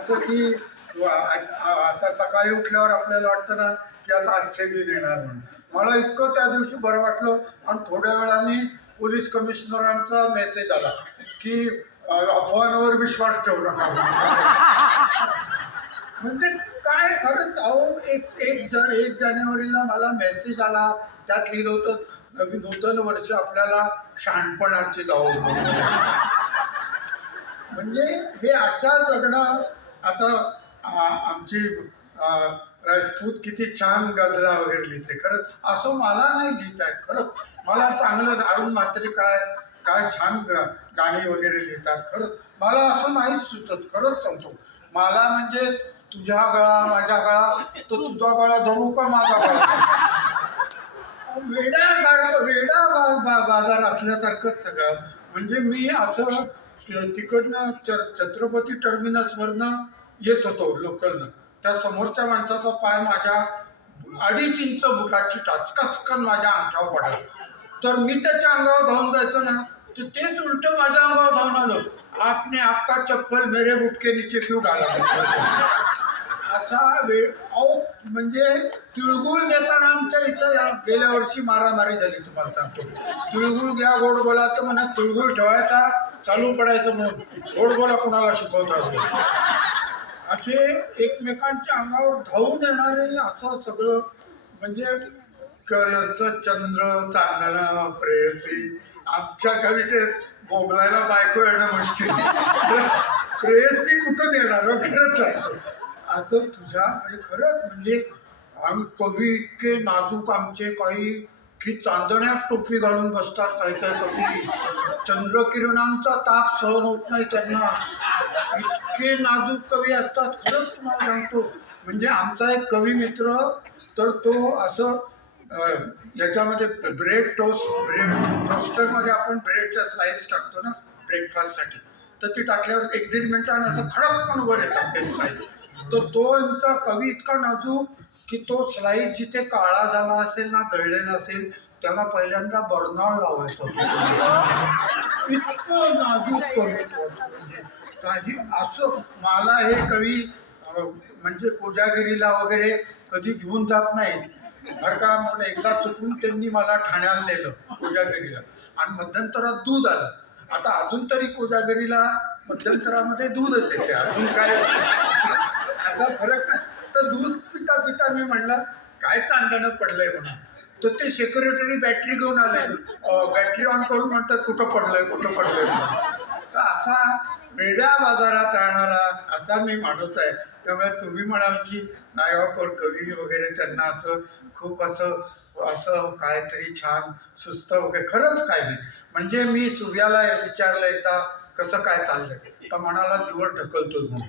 असं की आता सकाळी उठल्यावर आपल्याला वाटतं ना की आता आजचे दिन येणार म्हणून. मला इतकं त्या दिवशी बरं वाटलं आणि थोड्या वेळाने पोलीस कमिशनरांचा मेसेज आला की अफवांवर विश्वास ठेवू नका म्हणजे काय खरंच अहो एक एक जा एक जानेवारीला मला मेसेज आला. त्यात लिहिलं होतं नवीन नूतन वर्ष आपल्याला शहाणपणाची जाऊ म्हणजे हे अशा जगणं आता आमची राजपूत किती छान गजला वगैरे लिहिते. खरंच असं मला नाही लिहित आहे खरंच मला चांगलं अरुण मात्र काय काय छान गाणी वगैरे लिहितात. खरंच मला असं नाहीच सुचत. खरंच सांगतो. मला म्हणजे तुझ्या गळा माझ्या गळा तो तुझा गळा धरू का माझा गळा? वेड्या गाड वेडा बाजार असल्यासारखंच सगळं. म्हणजे मी असं तिकडनं च- छत्रपती टर्मिनसवरनं येत होतो लोकलनं. त्या समोरच्या माणसाचा पाय माझ्या अडीच इंच बुटाची टाचकाचकन माझ्या अंगावर पडला. तर मी त्याच्या अंगावर धावून जायचं ना तर तेच उलट माझ्या अंगावर धावून आलं. आपने आपका चप्पल मेरे बुटके नीचे क्यू डाला? असा वेळ अहो म्हणजे तिळगुळ देताना आमच्या इथं या- गेल्या वर्षी मारामारी झाली तुम्हाला सांगतो. तिळगुळ घ्या गोड बोला तर म्हणा तिळगुळ ठेवायचा चालू पडायचं म्हणून. गोडगोला कुणाला शिकवतात असे एकमेकांच्या अंगावर धावून येणारे असं सगळं म्हणजे क- यांचं चंद्र चांदणं प्रेयसी. आमच्या कवितेत बोबलायला बायको येणं मुश्किल. प्रेयसी कुठून येणार हो? खरंच आहे असं तुझ्या म्हणजे खरंच म्हणजे आम्ही कवी इतके नाजूक आमचे काही की चांदण्यात टोपी घालून बसतात काही काही कवी चंद्रकिरणांचा ताप सहन होत नाही त्यांना. इतके नाजूक कवी असतात खरंच तुम्हाला सांगतो. म्हणजे आमचा एक कवी मित्र तर तो असं याच्यामध्ये ब्रेड टोस्ट ब्रेड टोस्टरमध्ये आपण ब्रेडच्या स्लाइस टाकतो ना ब्रेकफास्टसाठी. तर ती टाकल्यावर एक दीड मिनिटानं असं खडक पण वर येतात ते स्लाइस. तर तो यांचा कवी इतका नाजूक की तो स्लाइस जिथे काळा झाला असेल ना दळलेला असेल त्याला पहिल्यांदा बर्नॉल लावायचं इतकं नाजूक कवी काही असं मला हे कवी म्हणजे कोजागिरीला वगैरे कधी घेऊन जात नाहीत. बरं का म्हणून एकदा चुकून त्यांनी मला ठाण्याला नेलं कोजागिरीला. आणि मध्यंतरात दूध आलं. आता अजून तरी कोजागिरीला मध्यंतरामध्ये दूधच येते. अजून काय? याचा फरक नाही. तर दूध पिता पिता मी म्हणलं काय चांदणं पडलंय म्हणून तर ते सिक्युरिटी बॅटरी घेऊन आले बॅटरी ऑन करून म्हणतात कुठं पडलंय कुठं पडलंय म्हणून. तर असा वेड्या बाजारात राहणारा असा मी माणूस आहे. त्यामुळे तुम्ही म्हणाल की नायगावकर हो, कवी वगैरे त्यांना असं खूप असं असं काहीतरी छान सुस्त वगैरे. खरंच काही नाही. म्हणजे मी सूर्याला विचारलं येता कसं काय चाललंय? तर म्हणाला दिवस ढकलतोय म्हणून.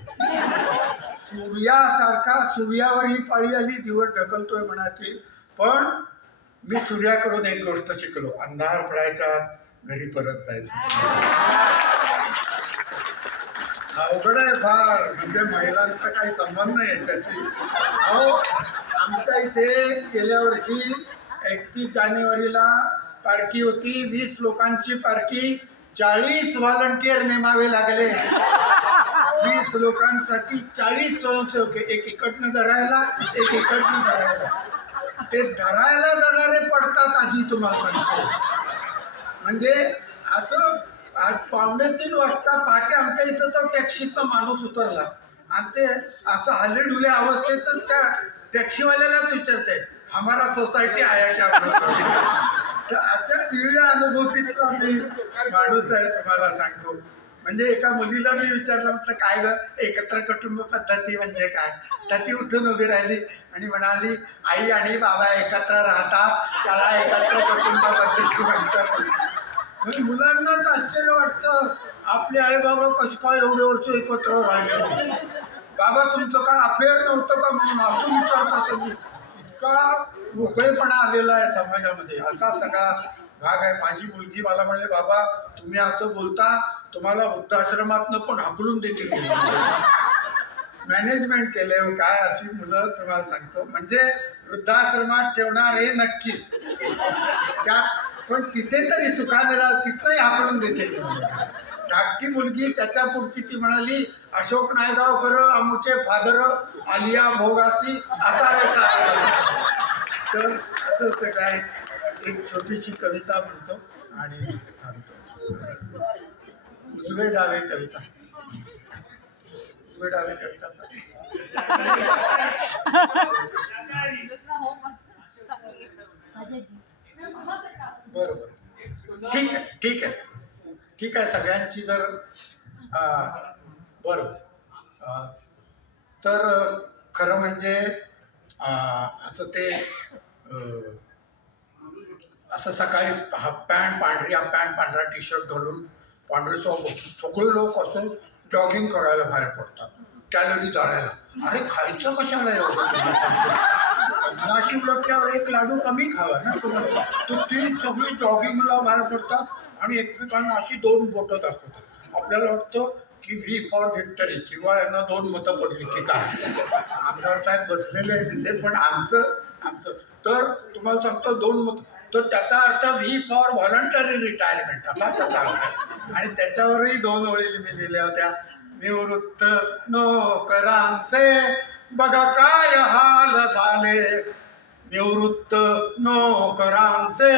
सूर्यासारखा सूर्यावर ही पाळी आली दिवस ढकलतोय म्हणायची पण मी सूर्याकडून एक गोष्ट शिकलो. अंधार पडायच्या घरी परत जायचं. अवघड आहे फार. म्हणजे महिलांचा काही संबंध नाही त्याची. अहो आमच्या इथे गेल्या वर्षी एकतीस जानेवारीला पार्टी होती. वीस लोकांची पार्टी चाळीस व्हॉलंटियर नेमावे लागले. वीस लोकांसाठी चाळीस स्वयंसेवक एक इकडनं धरायला एक इकडनं धरायला. ते धरायला जाणारे पडतात आधी तुम्हाला म्हणजे असं आज पावणे तीन वाजता पहाटे आमच्या इथं तो टॅक्सीचा माणूस उतरला. आणि ते असं हल्ले डुले अवस्थेतच त्या टॅक्सीवाल्यालाच विचारते हमारा सोसायटी आहे का तर दिव्य अनुभूतीचा मी माणूस आहे तुम्हाला सांगतो. म्हणजे एका मुलीला मी विचारलं म्हटलं काय ग? एकत्र कुटुंब पद्धती म्हणजे काय? तर ती उठून उभी राहिली आणि म्हणाली आई आणि बाबा एकत्र राहतात त्याला एकत्र कुटुंब पद्धती म्हणतात. म्हणजे मुलांनाच आश्चर्य वाटतं आपले आई बाबा कसं काय एवढे वर्ष एकत्र राहिले? बाबा तुमचं काय अफेअर नव्हतं का? म्हणून असं विचारतात तुम्ही इतका मोकळेपणा आलेला आहे समाजामध्ये. असा सगळा भाग आहे. माझी मुलगी मला म्हणले बाबा तुम्ही असं बोलता तुम्हाला वृद्धाश्रमातनं पण हाकलून देतील मॅनेजमेंट केले काय अशी मुलं तुम्हाला सांगतो. म्हणजे वृद्धाश्रमात ठेवणार हे नक्की. त्या पण तिथे तरी सुखाने राहा तिथंही हाकलून देतील धाकटी मुलगी त्याच्या पुढची ती म्हणाली अशोक नायगाव बरं आमुचे फादर आलिया भोगासी असा तर असं काय? एक छोटीशी कविता म्हणतो आणि थांबतो. उजवे डावे कविता. उजवे डावे कविता. बरोबर. ठीक आहे ठीक आहे. ठीक आहे सगळ्यांची जर बरोबर तर खरं म्हणजे असं ते असं सकाळी हा पॅन्ट पांढरी हा पॅन्ट पांढरा टी शर्ट घालून पांढरे सो सगळे लोक असं जॉगिंग करायला बाहेर पडतात कॅलरी जाळायला. अरे खायचं कशाला एवढं? पन्नाशी एक लाडू कमी खावा ना. तर ती सगळी जॉगिंगला बाहेर पडतात आणि एकमेकांना अशी दोन बोटं दाखवतात. आपल्याला वाटतं की व्ही फॉर व्हिक्टरी किंवा यांना दोन मतं पडली की काय? आमदार साहेब बसलेले आहेत तिथे पण आमचं आमचं. तर तुम्हाला सांगतो दोन मत. तो त्याचा अर्थ व्ही फॉर व्हॉलंटरी रिटायरमेंट असा त्याचा अर्थ आहे. आणि त्याच्यावरही दोन ओळी मी लिहिल्या होत्या. निवृत्त नोकरांचे बघा काय हाल झाले. निवृत्त नोकरांचे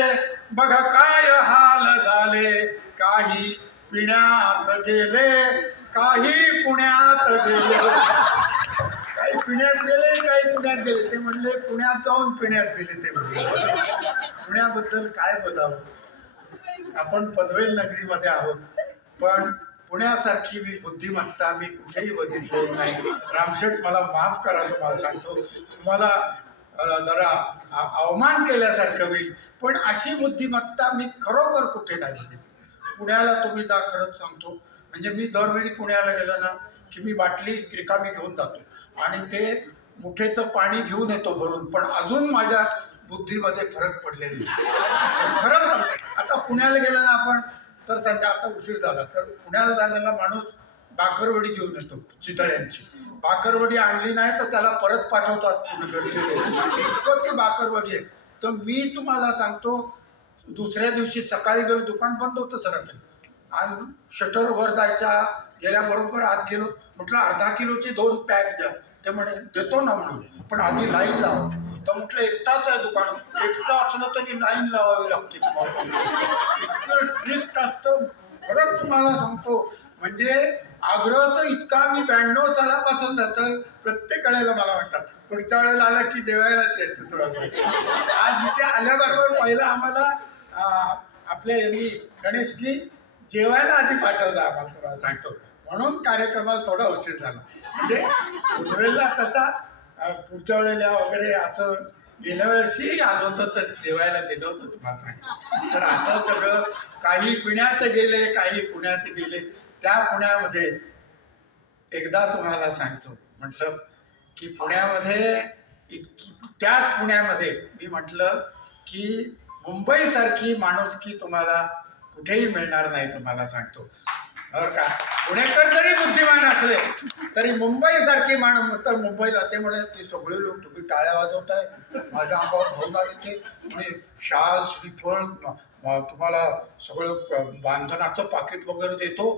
बघा काय हाल झाले. काही पिण्यात गेले काही पुण्यात गेले. काही पिण्यात गेले काही पुण्यात गेले. ते म्हणले पुण्यात जाऊन पिण्यात गेले ते म्हणले. पुण्याबद्दल काय बोलावं? आपण पनवेल नगरीमध्ये आहोत. पण पुण्यासारखी मी बुद्धिमत्ता मी कुठेही बघितली नाही. रामशेठ मला माफ करा तुम्हाला सांगतो. तुम्हाला जरा अवमान केल्यासारखं होईल. पण अशी बुद्धिमत्ता मी खरोखर कुठे नाही बघितली. पुण्याला तुम्ही जा खरंच सांगतो. म्हणजे मी दरवेळी पुण्याला गेलो ना की मी बाटली रिकामी घेऊन जातो. आणि ते मुठेचं पाणी घेऊन येतो भरून. पण अजून माझ्या बुद्धीमध्ये फरक पडलेला खरंच आता पुण्याला गेलो ना आपण तर संध्या आता उशीर झाला. तर पुण्याला जाण्याला माणूस बाकरवडी घेऊन येतो चितळ्यांची. बाकरवडी आणली नाही तर त्याला परत पाठवतात पुणेकरचे इतकं ती बाकरवडी आहे. तर मी तुम्हाला सांगतो दुसऱ्या दिवशी सकाळी गेलो दुकान बंद होतं सर आणि शटर वर जायच्या गेल्याबरोबर आत गेलो. म्हटलं अर्धा किलोचे दोन पॅक द्या. ते म्हणे देतो ना म्हणून. पण आधी लाईन लाव. तर म्हटलं एकटाच आहे दुकान. एकटा असलं तरी लाईन लावावी लागते इतकं स्ट्रिक्ट असतं. खरंच तुम्हाला सांगतो. म्हणजे आग्रह तर इतका मी ब्याण्णव सालापासून जातं प्रत्येक वेळेला मला वाटतात पुढच्या वेळेला आला की जेवायलाच यायचं थोडं आज इथे आल्याबरोबर पहिलं आम्हाला आपल्या यांनी गणेशनी जेवायला आधी पाठवलं आम्हाला तुम्हाला. सांगतो. म्हणून कार्यक्रमाला थोडा उशीर झाला. म्हणजे वेळेला तसा पुढच्या वेळेला वगैरे असं गेल्या वर्षी आलो होतं तर जेवायला दिलं होतं तुम्हाला तर आता सगळं काही पुण्यात गेले काही पुण्यात गेले. त्या पुण्यामध्ये एकदा तुम्हाला सांगतो म्हटलं की पुण्यामध्ये इतकी त्याच पुण्यामध्ये मी म्हटलं की मुंबईसारखी माणुसकी तुम्हाला कुठेही मिळणार नाही तुम्हाला सांगतो. बरं का? पुणेकर जरी बुद्धिमान असले तरी मुंबईसारखी माणूस तर मुंबईला ते म्हणे की सगळे लोक तुम्ही टाळ्या वाजवताय. माझ्या अंगावर भरणार येते शाल श्रीफळ तुम्हाला सगळं बांधणाचं बांधनाचं पाकिट वगैरे देतो.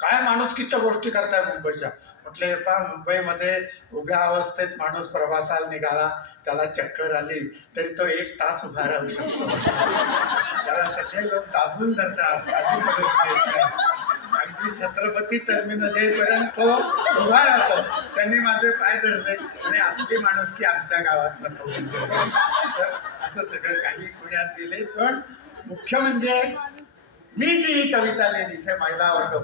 काय माणुसकीच्या गोष्टी करताय मुंबईच्या? म्हटले हे पहा मुंबईमध्ये उभ्या अवस्थेत माणूस प्रवासाला निघाला. त्याला चक्कर आली तरी तो एक तास उभा राहू शकतो. त्याला सगळे लोक दाबून धरतात. अगदी छत्रपती टर्मिनस येईपर्यंत तो उभा राहतो. त्यांनी माझे पाय धरले. आणि आपली माणुसकी आमच्या गावात तर असं सगळं काही पुण्यात गेले पण मुख्य म्हणजे मी जी ही कविता लिहिली इथे महिला वर्ग